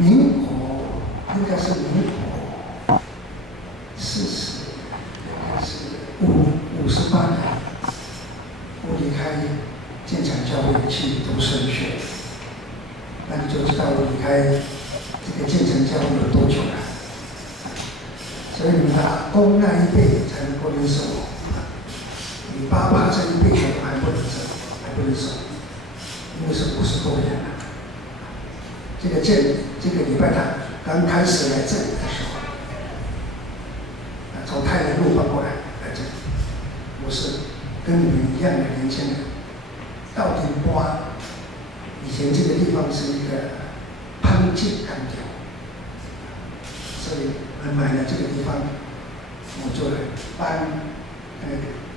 民国应该是民国40，应该是58年，我离开建厂教会去读神学，那你就知道我离开这个建成教会有多久了。所以你们的阿公那一辈才能够认识我，你爸爸这一辈还不认识，因为是50多年了。这个礼拜堂刚开始来这里的时候，从太原路搬过来这里，我是跟你们一样的年轻人，到底瓜，以前这个地方是一个潘记干掉，所以我买了这个地方，我就来搬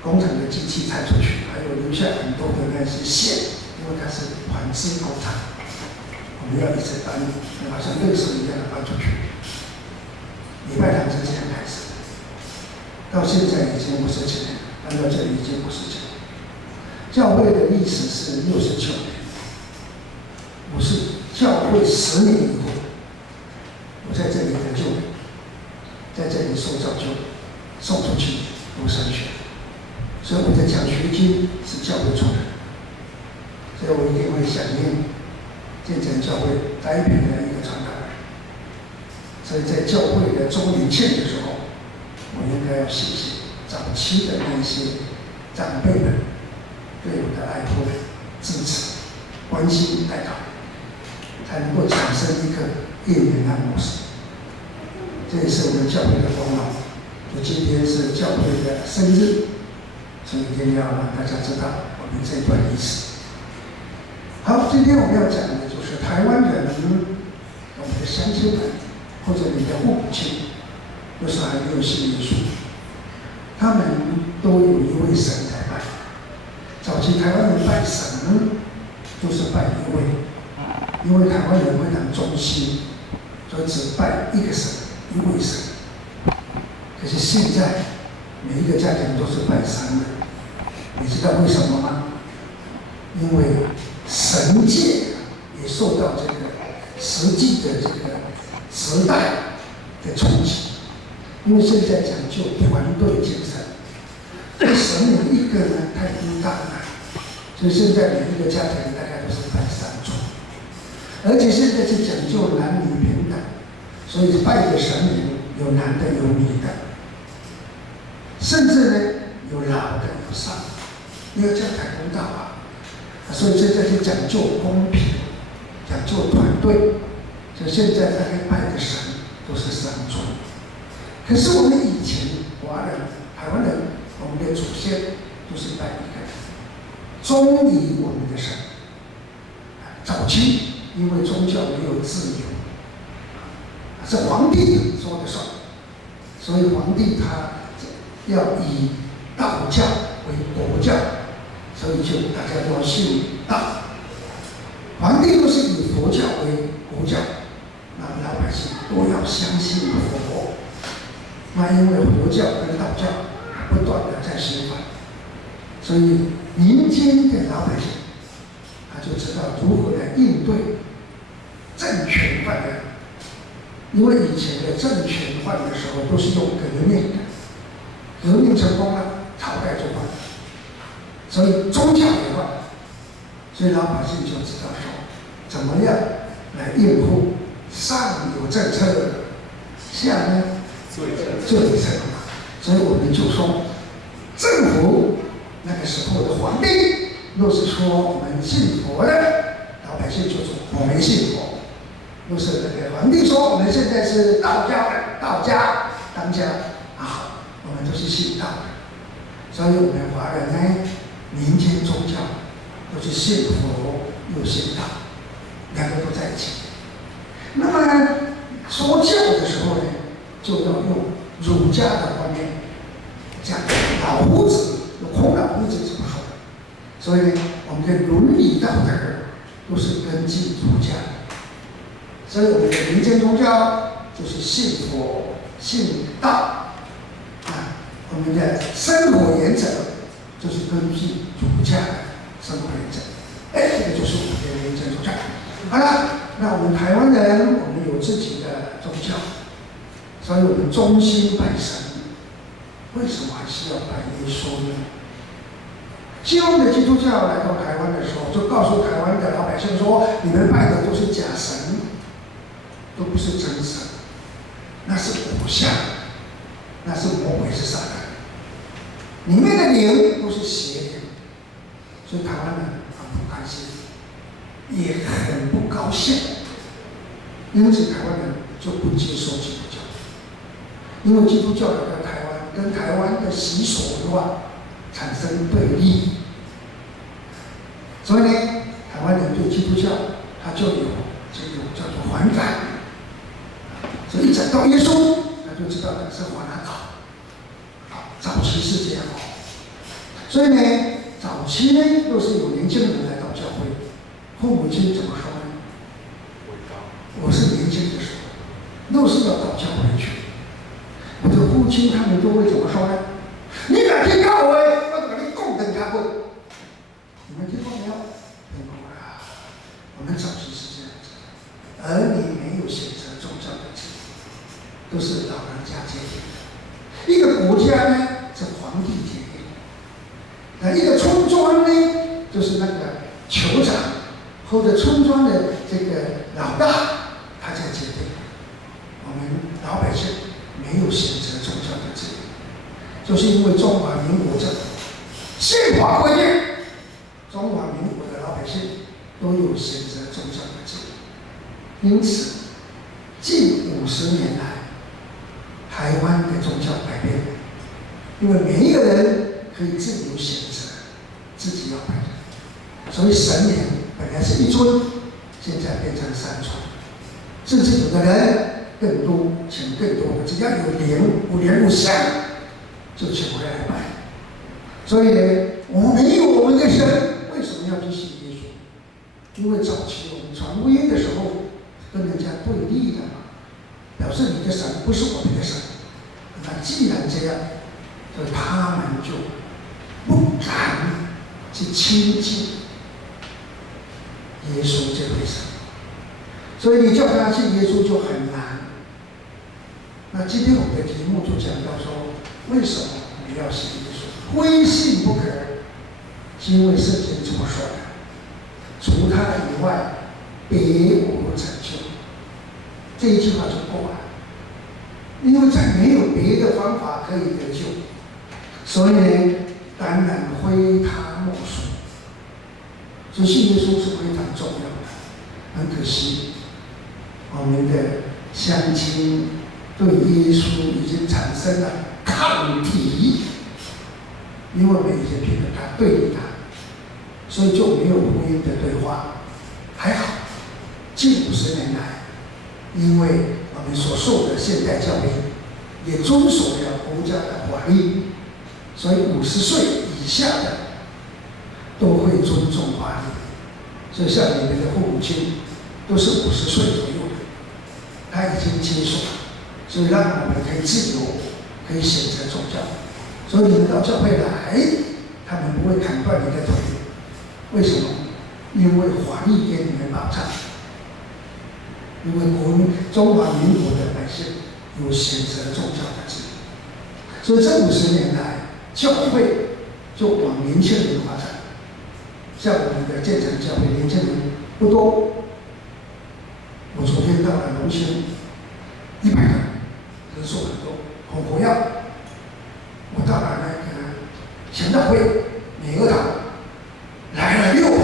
工厂的机器拆出去，还有留下很多的那些线，因为它是纺织工厂，我们要一直搬，好像垃圾一样的搬出去。礼拜堂是这样开始的，到现在已经57年，搬到这里已经59年。教会的历史是69年，我是教会10年以后，我在这里得救，在这里受造就，送出去读神学。所以我的奖学金是教会出的，所以我一定会响应建成教会栽培的一个传道人。所以在教会的周年庆的时候，我应该要谢谢早期的那些长辈们对我的爱护、支持、关心、带导，才能够产生一个业缘的模式。这也是我们教会的功劳。今天是教会的生日。所以一定要让大家知道我们这段历史。好，今天我们要讲的就是台湾人，我们的乡亲们，或者你的父母亲，有时候还没有信耶稣，他们都有一位神在拜。早期台湾人拜神都是拜一位，因为台湾人非常忠心，所以只拜一个神，一位神。可是现在每一个家庭都是拜3位。你知道为什么吗？因为神界也受到这个实际的这个时代的冲击，因为现在讲究团队精神，神有一个人太孤单了，所以现在每一个家庭大概都是拜3尊，而且现在是讲究男女平等，所以拜的神明有男的有女的，甚至呢有老的有少的。因为这样才公道啊，所以现在就讲究公平，讲究团队，所以现在大概拜的神都是3尊。可是我们以前华人、台湾人，我们的祖先都是拜一个人，忠于我们的神。早期因为宗教没有自由，是皇帝说的算，所以皇帝他要以道教为国教。所以就大家都要信道，皇帝都是以佛教为国教，那老百姓都要相信佛。那因为佛教跟道教不断的在兴发，所以民间的老百姓他就知道如何来应对政权犯人，因为以前的政权犯的时候都是用革命的，革命成功了，朝代就换了。所以宗教也换，所以老百姓就知道说，怎么样来应付上有政策，下呢做政策嘛。所以我们就说，政府那个时候的皇帝，若是说我们信佛的，老百姓就说我们信佛；若是那个皇帝说我们现在是道教的，道家当家啊，我们都是信道的。所以我们华人呢，民间宗教都是信佛又信道，两个都在一起。那么说教的时候呢，就要用儒家的观念，讲老夫子，孔老夫子怎么说的？所以呢，我们的伦理道德都是根据儒家的。所以我们的民间宗教就是信佛、信道啊，我们的生活原则就是根据儒家的生活原则。哎，这个就是我们的民间宗教。好了。那我们台湾人，我们有自己的宗教，所以我们忠心拜神。为什么还是要拜耶稣呢？西方的基督教来到台湾的时候，就告诉台湾的老百姓说：你们拜的都是假神，都不是真神，那是偶像，那是魔鬼，是撒旦，里面的灵都是邪灵。所以台湾人很不开心，也很不高兴，因此台湾人就不接受基督教，因为基督教来到台湾，跟台湾的习俗文化产生对立，所以呢，台湾人对基督教他就有这种叫做反感，所以一讲到耶稣，他就知道那是往哪搞。早期是这样哦，所以呢，早期呢都是有年轻人来到教会，父母亲怎么说呢？我是年轻的时候，都是要到教会去。我的父亲他们都会怎么说呢？你敢去教会，我就给你供等他会。你们听过没有？听过啦。我们早期是这样子，儿女没有选择宗教的自由，都是老人家决定的。一个国家呢是皇帝决定的，那一个村庄呢就是那个酋长或者村庄的这个老大，他在决定。我们老百姓没有选择宗教的自由。就是因为中华民国政府宪法规定，中华民国的老百姓都有选择宗教的自由，因此近50年来，台湾的宗教改变了，因为每一个人可以自由选择自己要拜的，所以神明本来是一尊，现在变成3尊，甚至有的人更多，请更多的，只要有灵无莲无香。就请回来拜，所以呢，我们有我们的神，为什么要去信耶稣？因为早期我们传福音的时候，跟人家对立的嘛，表示你的神不是我们的神。那既然这样，所以他们就不敢去亲近耶稣这位神，所以你叫他信耶稣就很难。那今天我们的题目就讲到说，为什么你要信耶稣？非信不可，是因为圣经这么说的：除他以外，别无拯救。这一句话就够了，因为再没有别的方法可以得救，所以呢，当然非他莫属。所以信耶稣是非常重要的。很可惜，我们的乡亲对耶稣已经产生了抗体，因为我们以前觉得他对立他，所以就没有福音的对话。还好，近50年来，因为我们所受的现代教育也遵守了国家的法律，所以50岁以下的都会尊重法律。所以像你们的父母亲都是50岁左右的，他已经接受了，所以让我们可以自由，可以选择宗教。所以你们到教会来，他们不会砍断你的腿。为什么？因为法律给你们保障，因为中华民国的百姓有选择宗教的自由。所以这50年来，教会就往年轻人发展。像我们的建成教会年轻人不多，我昨天到了龙兴，100个，人数很多，很活跃。我到了那个前道会美俄堂，来了600个，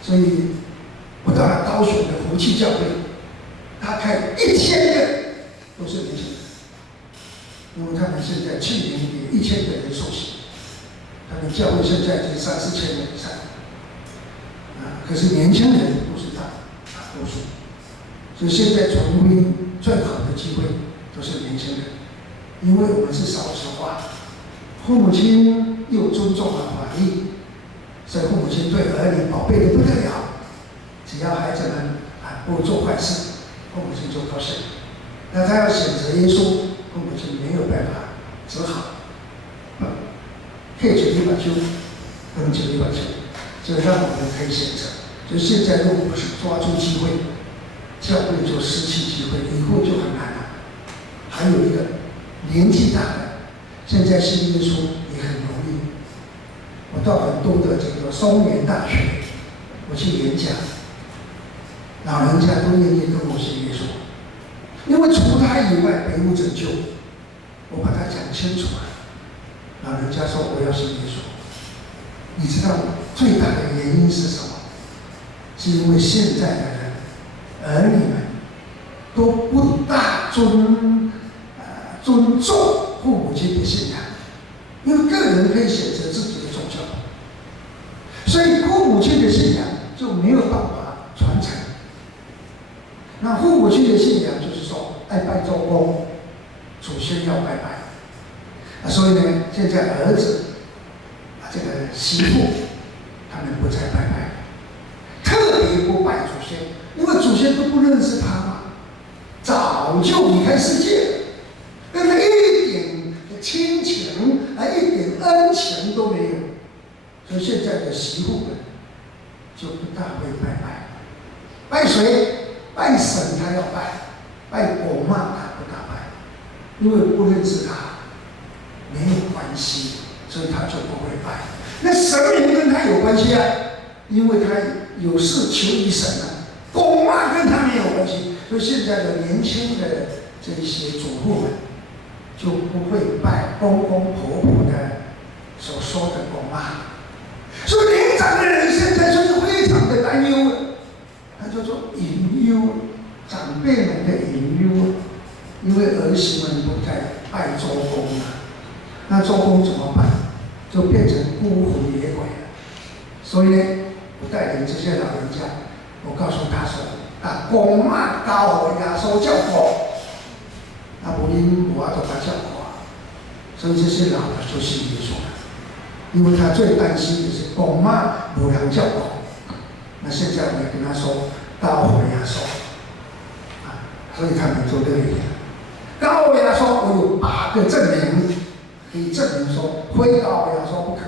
所以我到了高雄的福气教会，大概1000个都是年轻人，因为他们现在去年也1000个人受洗。他们教会现在已经3、4千人以上，可是年轻人都是大多数，所以现在传福音最好的机会都是年轻人，因为我们是少子化，父母亲又尊重了法律，所以父母亲对儿女宝贝的不得了，只要孩子们不做坏事，父母亲就高兴。那他要选择耶稣，父母亲没有办法，只好可以决定把球，不能决定把球，就让我们可以选择。所以现在如果不是抓住机会，教会就失去机会，以后就很难了。还有一个年纪大的，现在信耶稣也很容易。我到很多的这个松原大学，我去演讲，老人家都愿意跟我信耶稣，因为除他以外别无拯救。我把它讲清楚了，老人家说我要信耶稣。你知道最大的原因是什么？是因为现在的人儿女们都不大尊重父母亲的信仰，因为个人可以选择自己的宗教，所以父母亲的信仰就没有办法传承。那父母亲的信仰就是说爱拜周公，祖先要拜拜。所以呢，现在儿子这个媳妇他们不再拜拜，特别不拜祖先，因为祖先都不认识他嘛，早就离开世界，跟他一点亲情一点恩情都没有。所以现在的媳妇们就不大会拜拜，拜谁？拜神他要拜，拜狗妈他不大拜，因为不认识他，没有关系，所以他就不会拜。那神明跟他有关系啊，因为他有事求于神啊。狗妈跟他没有关系，所以现在的年轻的这些主妇们就不会拜公公婆婆的所说的狗妈。所以年长的人现在就是非常的担忧，他就说隐忧，长辈们的隐忧，因为儿媳们不再拜周公了，那周公怎么办？就变成孤魂野鬼了。所以呢，我带领这些老人家，我告诉他说：公妈教我耶稣照顾，无恁无法度他照顾啊。所以这些老的就信耶稣了，因为他最担心的是公妈无人照顾。那现在我跟他说教我耶稣，所以他们就乐意了。教我耶稣，我有8个证明。可以证明说，非教耶稣不可。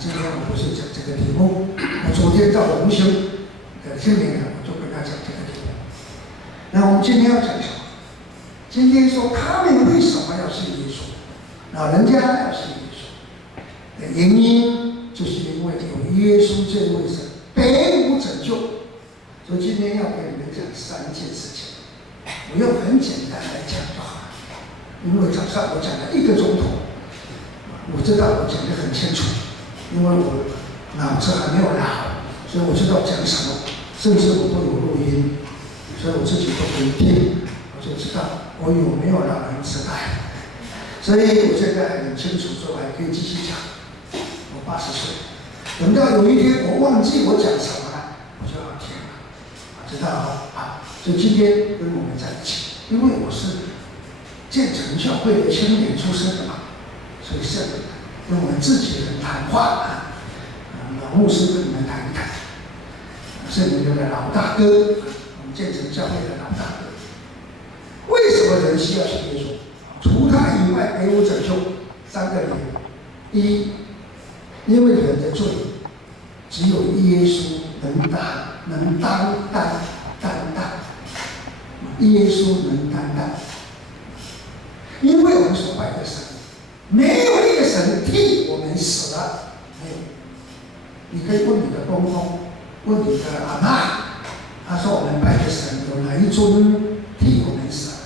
今天我不是讲这个题目，我昨天在龙兄的清明我就跟他讲这个题目。那我们今天要讲什么？今天说他们为什么要信耶稣？老人家要信耶稣的原因，就是因为有耶稣这位神，别无拯救。所以今天要给你们讲3件事情，我用很简单来讲就好了。因为早上我讲了1个钟头，我知道我讲得很清楚，因为我脑子还没有老，所以我知道讲什么，甚至我都有录音，所以我自己都可以听，我就知道我有没有老人痴呆。所以我现在很清楚，说还可以继续讲。我80岁，等到有一天我忘记我讲什么了，我就要听了，知道啊？所以今天跟我们在一起，因为我是建成教会的青年出身的嘛，所以是跟我们自己人谈话老牧师跟你们谈一谈，是你们的老大哥，我们建成教会的老大哥。为什么人需要信耶稣？除他以外别无拯救。3个理由：第一，因为人的罪只有耶稣能担当，耶稣能担当。因为我们所拜的神，没有一个神替我们死了，没有。你可以问你的公公，问你的阿嬷，他说我们拜的神有哪一尊替我们死了？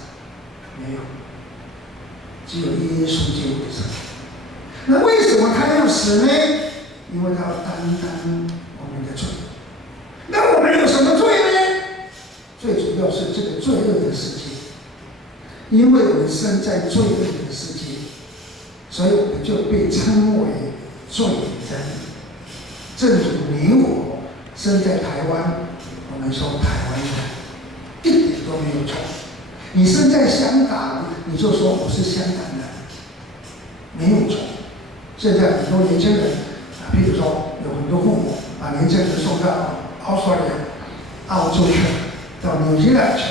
没有，只有耶稣这位神。那为什么他要死呢？因为他要担当我们的罪。那我们有什么罪呢？最主要是这个罪恶的世界。因为我们生在罪恶的世界，所以我们就被称为罪人。正如你我生在台湾，我们说台湾人，一点都没有错。你生在香港，你就说我是香港人，没有错。现在很多年轻人譬如说有很多父母把年轻人送到澳洲去，到纽西兰去。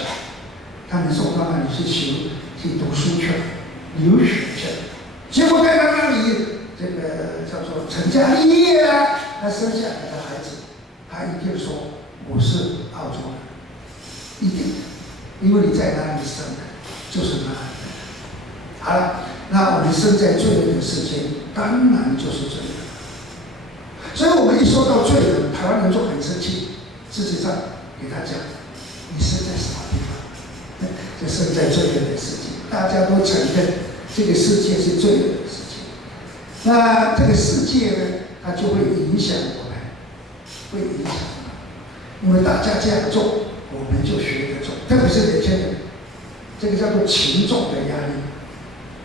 他们送到那里去读书去，留学去，结果在那里这个叫做成家立业啊，他生下来的孩子他一定说我是澳洲人，一定，因为你在哪里生的，就是哪里的。好了，那我们生在罪恶的世界，当然就是罪恶。所以我们一说到罪人，台湾人就很生气。事实上，给他讲，你生在什么地方？就生在罪恶的世界，大家都承认这个世界是罪恶的世界。那这个世界呢，它就会影响我们，会影响我们，因为大家这样做，我们就学着做。特别是年轻人，这个叫做群众的压力。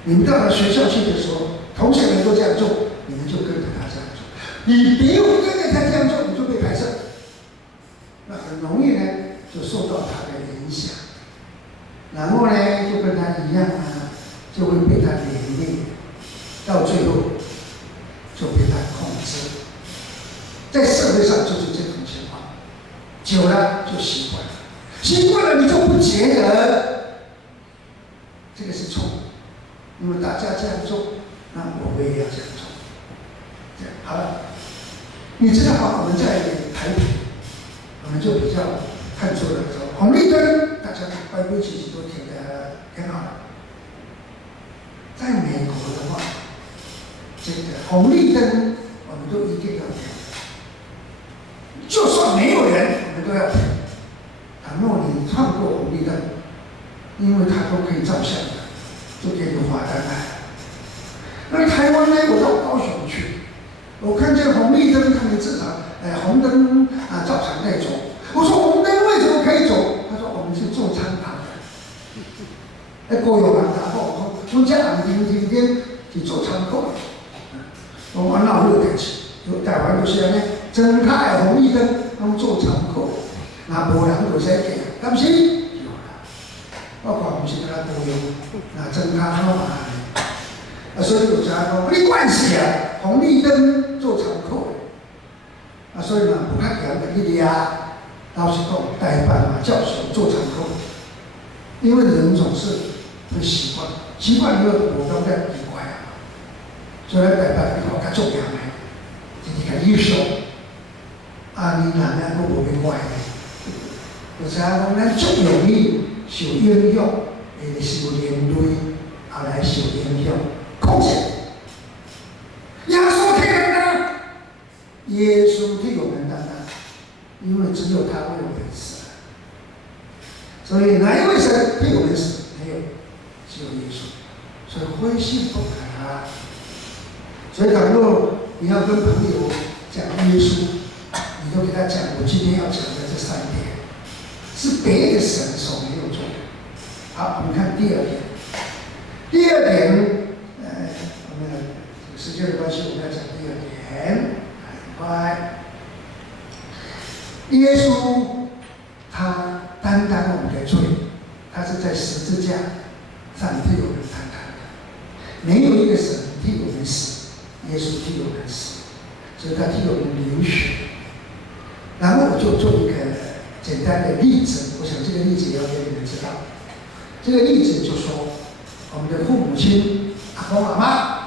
你们到了学校去的时候，同学们都这样做，你们就跟着他这样做。你没有跟着他这样做，你就被排斥，那很容易呢就受到他的影响，然后呢就跟他一样啊，就会被他连累，到最后就被他控制。在社会上就是这种情况，久了就习惯了，习惯了你就不觉得这个是错误，因为大家这样做，那我也要这样做。这样好了。你知道吗？我们在台北，我们就比较看出来说，红绿灯大家规规矩矩都停得很好。在美国的话，这个红绿灯我们都一定要停，就算没有人，我们都要停。倘若你闯过红绿灯，因为它都可以照相的，就给你罚单来。那台湾呢，我到高雄去。我看见红绿灯，他们至少，红灯啊照常在走。我说红灯为什么可以走？他说我们是做参考的。高雄人打过，我家人天天去做参考。我闹热天气，台湾就是安尼，睁开红绿灯，拢做参考。那无人就使行，敢是？有啦。我看不是敢高雄，那睁开好嘛。所以有家讲，你管事啊，红绿灯做参考的。所以嘛，不较强的去抓，老实讲，台办嘛，教授做参考。因为人总是会习惯，习惯以后我当然奇怪啊。所以台办比较较重要的，就是较优秀。你哪能都无变怪的？有时讲咱最容易受影响，会受连累，后来受影响。空气，耶稣替人担，耶稣替我们担当，因为只有他为我们死。所以哪一位神替我们死？没有，只有耶稣。所以灰心不可啊。所以倘若你要跟朋友讲耶稣，你就给他讲我今天要讲的这3点，是别的神所没有做的。好，我们看第2点。第2点。时间的关系，我们要讲第2点，很快。耶稣他担当我们的罪，他是在十字架上替我们担当的。没有一个神替我们死，耶稣替我们死，所以他替我们流血。然后我就做一个简单的例子，我想这个例子也要给你们知道。这个例子就说，我们的父母亲、阿公阿妈。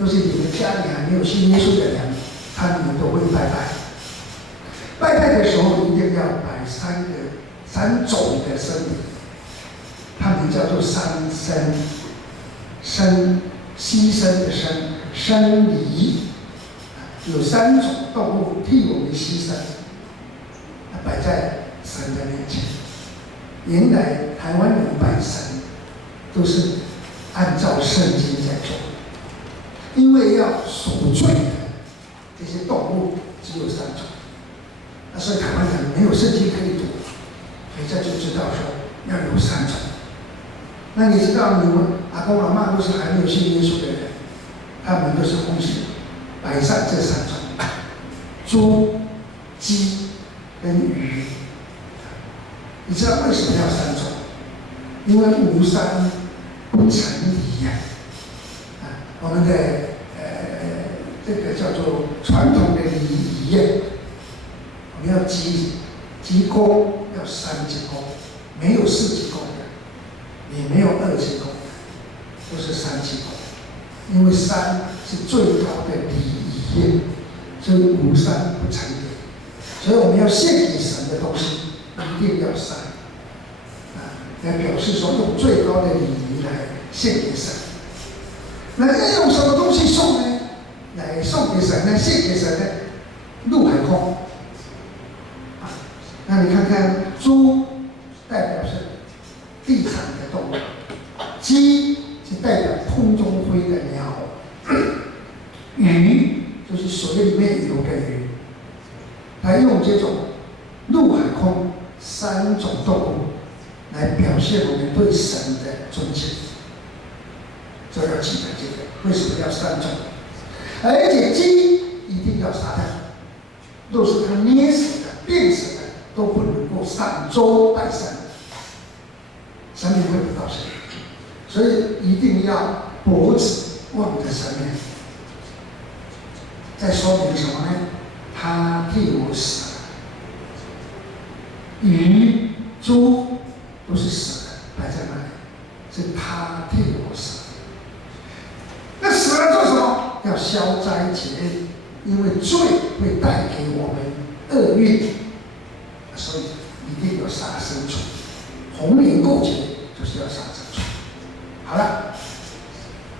都是你们家里还没有信耶稣的人，他们都会拜拜。拜拜的时候一定要摆3种的生礼，他们叫做3牲，牺牲的生礼，有3种动物替我们牺牲，摆在神的面前。原来台湾人拜神都是按照圣经在做。因为要赎罪的这些动物只有3种，所以台湾人没有圣经可以读，所以这就知道说要有3种。那你知道你们阿公阿嬷都是还没有信耶稣的人，他们都是奉献摆上这3种：猪、鸡跟鱼。你知道为什么要3种？因为无3不成礼呀。我们的这个叫做传统的礼仪，我们要积功，要3积功，没有4积功的，也没有2积功的，都是3积功。因为3是最高的礼仪，所以无3不成礼。所以我们要献给神的东西一定要杀，来表示说用最高的礼仪来献给神。那要用什么东西送呢？来送给神呢？献给神呢？陆海空。那你看看，猪代表是地上的动物，鸡是代表空中飞的鸟，鱼就是水里面游的鱼。他用这种陆海空三种动物来表现我们对神的尊敬，这要记得这个。为什么要三种？而且鸡一定要杀掉，若是它捏死的、病死的，都不能够上周拜神，神明会不高兴。所以一定要脖子望着神明。在说明什么呢？他替我死了。鱼、猪都是死的，摆在那里，是他替我死了。那死了做什么？要消灾解厄，因为罪会带给我们厄运，所以一定要杀牲畜。红莲过节就是要杀牲畜。好了，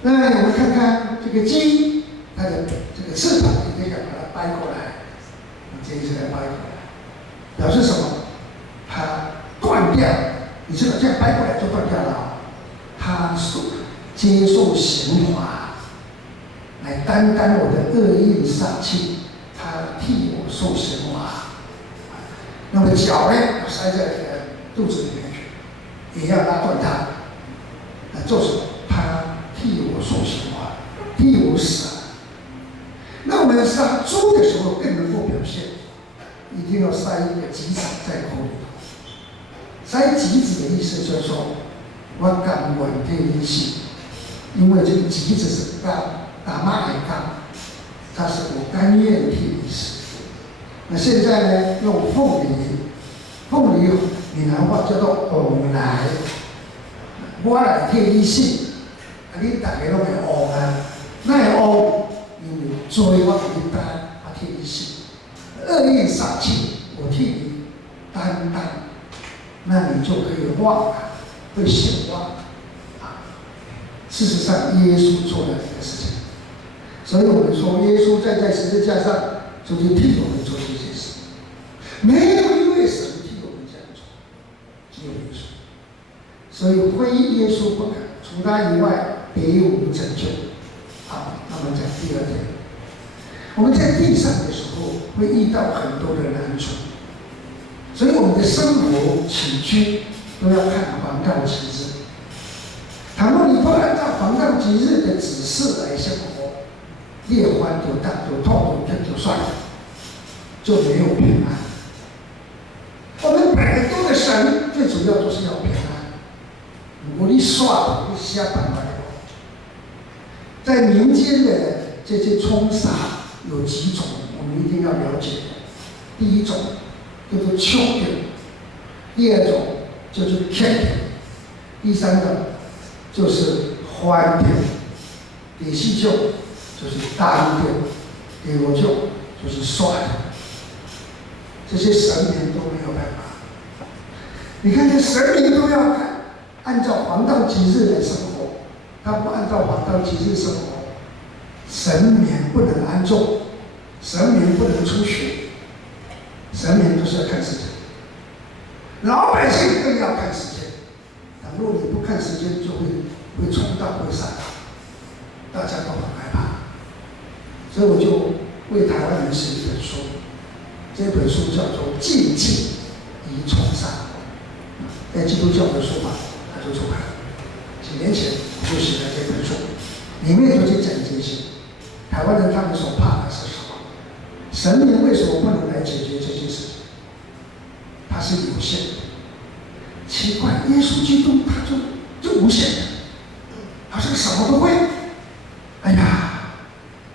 那我们看看这个鸡，它的这个翅膀一定要把它掰过来，这一次来掰过来，表示什么？它断掉，你知道这样掰过来就断掉了啊。它接受刑罚，来担当我的恶印煞气，它替我受刑罚。那么脚呢，要塞在这个肚子里面去，也要拉断它。做什么？他替我受刑罚，替我死了。那我们杀猪的时候更能够表现，一定要塞一个棘子在口里头。塞棘子的意思就是说，我甘愿替你死，因为这个棘子是甘，打骂的甘，它是我甘愿替你死。那现在呢，用凤梨，凤梨闽南话叫做红来。我来替你死，你大家拢会恶啊，那会恶，因为罪我给你担，我替你死，恶意杀气我替你担当，那你就可以忘了，会显忘啊。事实上，耶稣做了这个事情，所以我们说，耶稣站在十字架上，就是替我们做这些事，没有一位神替我们这样做，只有耶稣。所以非耶稣不可，除他以外别无拯救。好，那么讲第二点，我们在地上的时候会遇到很多的难处，所以我们的生活起居都要看黄道吉日。倘若你不按照黄道吉日的指示来生活，列欢就大就痛就就算了，就没有平安。我们拜很多的神，最主要就是要平安。如果你耍，你瞎办法的。在民间的这些冲杀有几种，我们一定要了解。第一种叫做抢掉，第二种就是骗掉，第三种就是欢掉，第四种就是单掉，第五种就是耍掉。这些神明都没有办法。你看，这神明都要看。按照黄道吉日来生活，他不按照黄道吉日生活，神明不能安坐，神明不能出血，神明都是要看时间，老百姓更要看时间。倘若你不看时间，就会冲到会杀大家都很害怕。所以我就为台湾人写一本书，这本书叫做《禁忌宜冲杀》，在基督教的说法。就出版了，几年前就写了这本书，里面就是讲这些。台湾人他们所怕的是什么？神明为什么不能来解决这些事情？它是有限的。奇怪，耶稣基督他就无限的，好像什么都会。哎呀，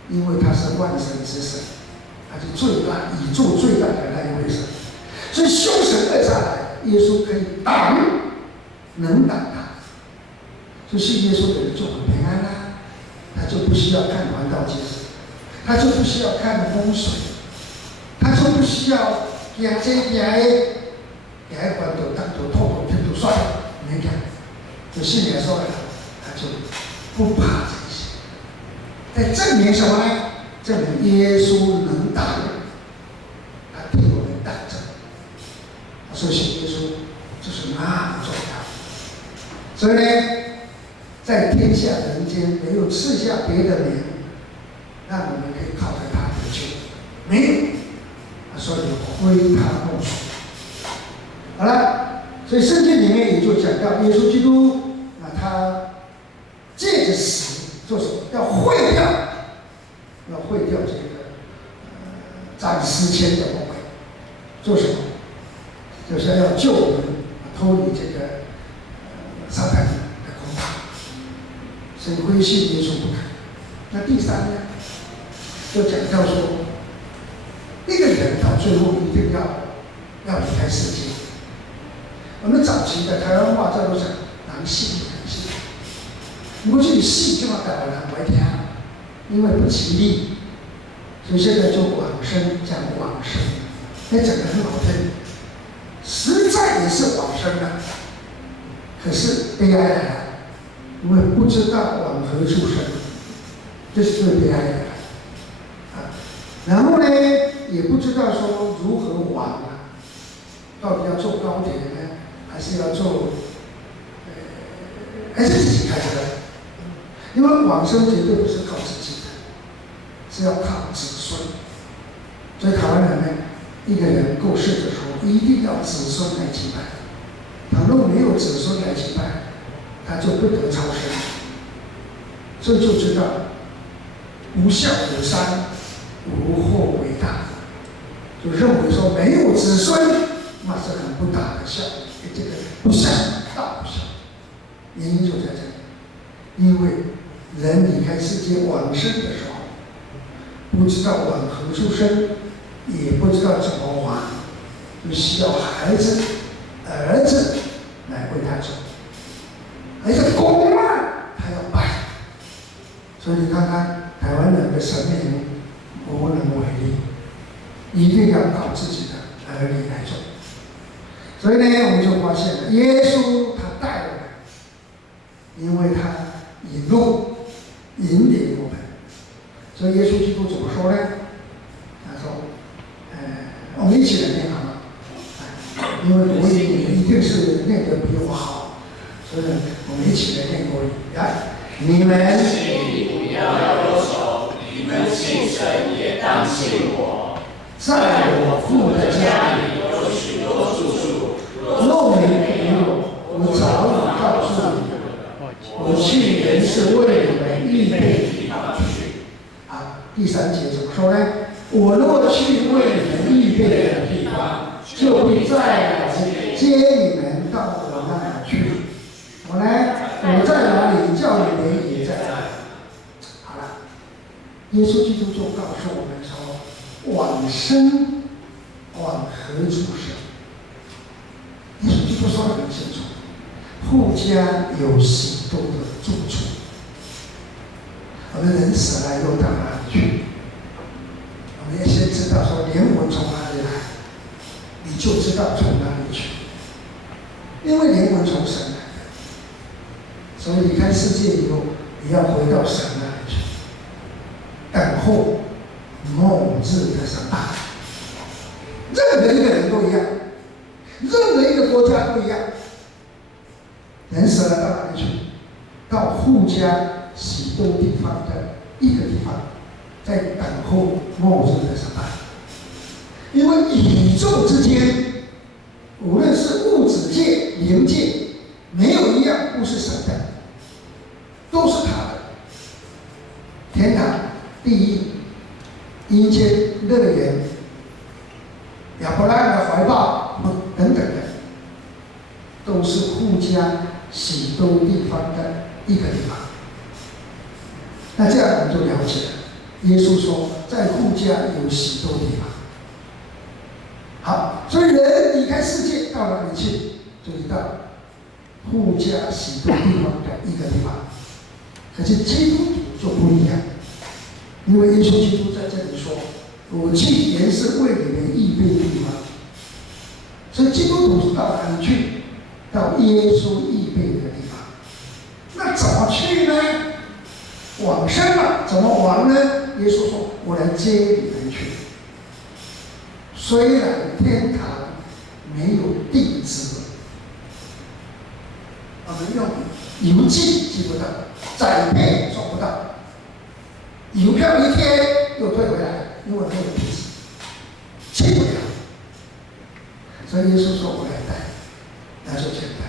因为他是万神之神，他是最大宇宙最大的那一位神，所以凶神恶煞来，耶稣可以挡。能挡他，就信耶稣的人就很平安啦，他就不需要看黄道吉日，他就不需要看风水，他就不需要行这行那，行迄关头当头痛痛痛痛摔，没行。就信耶稣的人，他就不怕这些。在证明什么呢？证明耶稣能打，他替我们打仗。所以信耶稣就是那么重要。所以呢，在天下人间没有赐下别的名，让我们可以靠着他得救，没有。所以非他莫属。好了，所以圣经里面也就讲到耶稣基督他借着死做什么？要毁掉这个暂时前的魔鬼，做什么？就是要救我们脱离这个撒旦的攻打，所以归信耶稣不可。那第三呢，就讲到说，一个人到最后一定要离开世界。我们早期的台湾话叫做什么？人死人死。如果这里死，就要台湾人不会听，因为不吉利，所以现在就往生，讲往生，那讲得很好听，实在也是往生了。可是悲哀来了，因为不知道往何处生，这是最悲哀的啊。然后呢，也不知道说如何往啊，到底要坐高铁呢，还是要坐，还是自己开车？因为往生绝对不是靠自己的，是要靠子孙。所以台湾人呢，一个人过世的时候，一定要子孙来祭拜。倘若没有子孙来祭拜，他就不得超生。所以就知道，无孝有三，无后为大。就认为说没有子孙，那是很不大的孝，这个不孝，大不孝。原因就在这里，因为人离开世界往生的时候，不知道往何处生，也不知道怎么往，就需要孩子、儿子来为他走。而且公案他要拜，所以你看看台湾人的神明无能为力，一定要靠自己的儿女来做。所以呢，我们就发现了耶稣他带我们，因为他引路引领我们。所以耶稣基督怎么说呢？他说：“我们一起来念好吗？因为国语你们一定是念得比我好，所以我们一起来念国语。来，你们心里不要忧愁，你们信神也当信我。在我父的家里有许多住处，若你没有，我早已告诉你了。我去原是为你们预备地方去。”啊，第三节怎么说呢？我若去为你们预备的地方，就会再来接你们到我那里去。我呢，我在哪里，叫你们也在哪里。好了，耶稣基督就告诉我们说，往生往何处生？耶稣基督说得很清楚，父家有许多的住处。我们人死了又到哪里去？我们要先知道说灵魂从哪里来，你就知道从哪里去。因为灵魂从神来的，所以离开世界以后，你要回到神那里去，等候末日的审判。任何一个人都一样，任何一个国家都一样。人死了到哪里去？到父家许多地方的一个地方，在等候末日的审判。因为宇宙之间，无论是物质界、灵界，没有一样不是神的，都是他的。天堂、地狱、阴间、乐园、亚伯拉罕的怀抱等等的，都是父家许多地方的一个地方。那这样我们就了解了，耶稣说在父家有许多地方。好，所以人离开世界到哪里去，就是到父家许多地方的一个地方。可是基督徒就不一样，因为耶稣基督在这里说：“我去原是为你们预备地方。”所以基督徒到哪里去？到耶稣预备的地方。那怎么去呢？往生了，怎么往呢？耶稣说：“我来接你们去。虽然天堂没有地址，我们用邮寄寄不到，载配送不到，邮票一贴又退回来，因为没有地址，去不了。所以耶稣说：“我来带。”那就简单。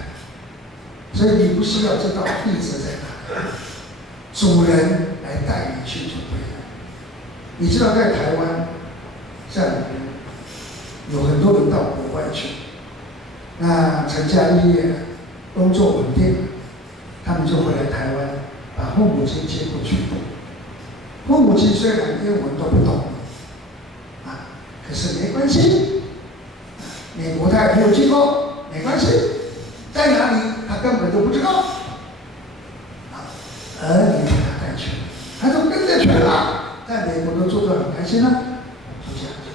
所以你不需要知道地址在哪里，主人来带你去就对了。你知道在台湾，像有很多人到国外去，那成家立业了，工作稳定，他们就回来台湾，把父母亲接过去。父母亲虽然英文都不懂，可是没关系，美国他也没有去过，没关系，在哪里他根本都不知道，儿女把他带去，他就跟着去了，在美国都做得很开心了，就这样子。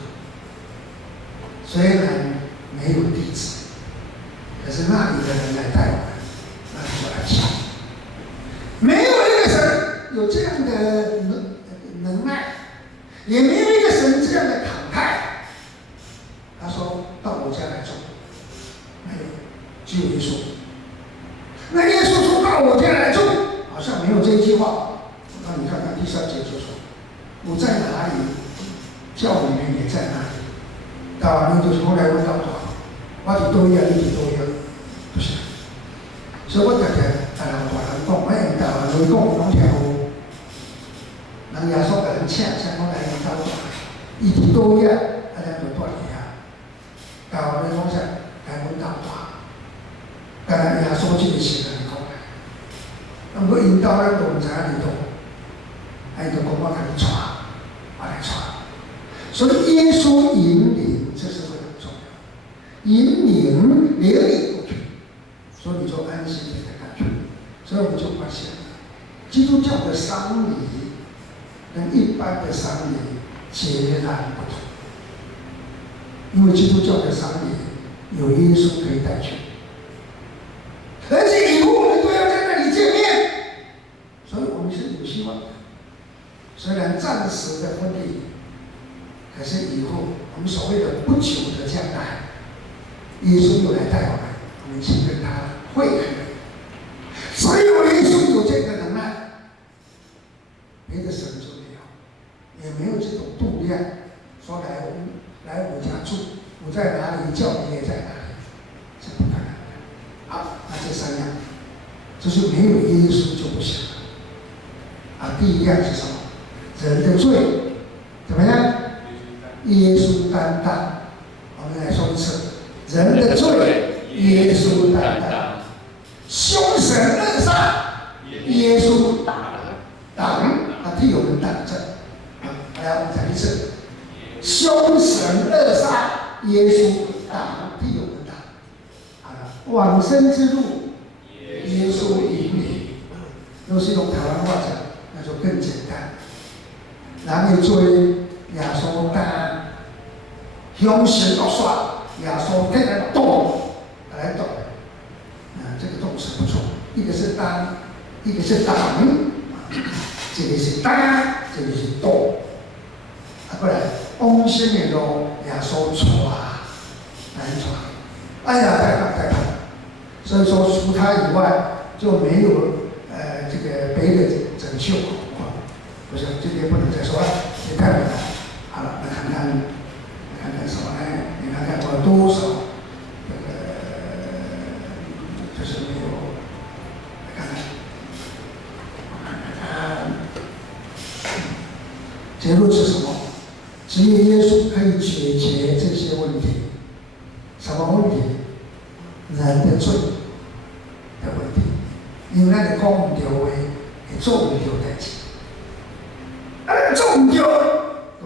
虽然没有地址，可是那里的人来带我们，那就来去。没有一个神有这样的能耐，也没有一个神这样的慷慨。他说到我家来住，没有，只有耶稣。那耶稣说到我家来住，好像没有这一句话。那你看看第3节就说：“我在哪里，教你们也在哪里。”到那就是后来我到我伫多样，你伫多样，不是。所以我常常大人讲，哎，到你讲讲听有，人耶稣甲人请讲来因兜住，伊伫多样，咱就住伫遐。到你讲啥，来阮兜住，甲咱耶稣这个时人讲来。不过因兜咱都唔知影伫倒，伊就讲我甲你带，我来带。所以耶稣引领，这是非常重要。引领领你过去，所以你就安心的感觉。所以我们就发现，基督教的丧礼跟一般的丧礼截然不同。因为基督教的丧礼有耶稣可以带去，而且以后我们都要在那里见面，所以我们是有希望的。虽然暂时的分离，可是以后我们所谓的不久的将来，耶稣又来带我们，我们去跟他会合。只有耶稣有这个能耐，别的神就没有，也没有这种度量，说来我家住，我在哪里，叫你也在哪里，是不可能的。好，那这3样，就是没有耶稣就不行了。第一样是什么？人的罪怎么样？耶稣担当。我们来说一次：人的罪，耶稣担当；凶神恶煞，耶稣挡，替我们挡正。来，我们讲一次：凶神恶煞，耶稣挡，替我们挡。好了，往生之路，耶稣引领。若是用台湾话讲，那就更简单。人的罪，耶稣担。凶神恶煞，耶稣给人动，来动。这个动词不错，一个是担，一个是挡，这个是担，这个是动。过来，往生的路，耶稣带，来带。哎呀，太棒太棒！所以说，除他以外，就没有这个别的拯救。不是，这边不能再说了，也太远了。好了，来看看什么呢？你看看我有多少就是没有，来看看，结论是什么？只有耶稣可以解决这些问题。什么问题？人的罪的问题。因为咱讲唔对话，会做唔对代志。做唔对，就要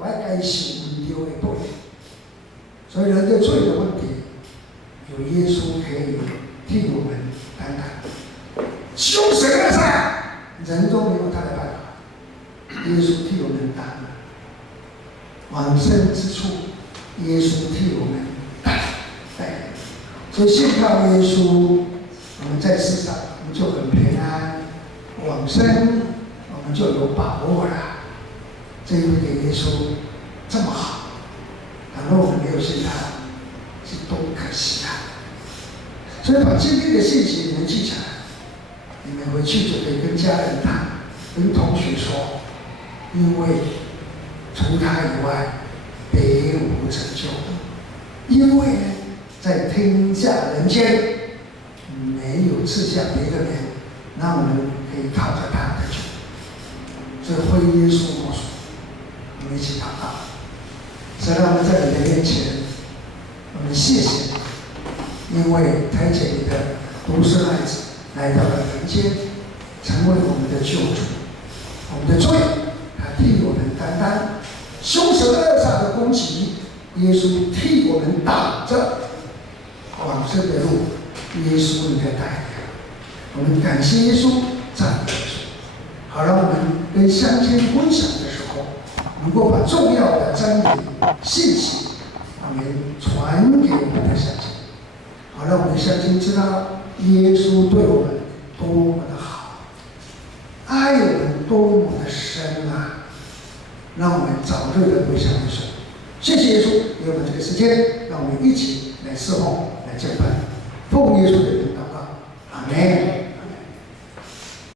该受唔对的报应。所以人的罪的问题，有耶稣可以替我们担当。凶神恶煞，人都没有他的办法，耶稣替我们担。往生之处，耶稣替我们带。所以信靠耶稣，我们在世上我们就很平安，往生我们就有把握了。这一位的耶稣这么好，倘若我们没有信他，是多可惜啊！所以把今天的信息你们记起来，你们回去就可以跟家人谈，跟同学说，因为除他以外，别无成就。因为在天下人间没有赐下别的人，让我们可以靠着他的救。这非耶稣莫属。我们一起祷告。神让我们在你的面前，我们谢谢你，因为差遣你的独生爱子来到了人间，成为我们的救主。我们的罪，他替我们担当；凶蛇恶煞的攻击，耶稣替我们挡着。往生的路，耶稣你的带领。我们感谢耶稣，赞美耶稣，好让我们跟乡亲分享的时候，能够把重要的真理信息，我们传给我们的乡亲，好让我们的乡亲知道耶稣对我们多么的好，爱我们多么的深啊！让我们早日的归向耶稣。谢谢耶稣给我们这个时间，让我们一起来侍奉，来敬拜，奉耶稣的名祷告，阿门。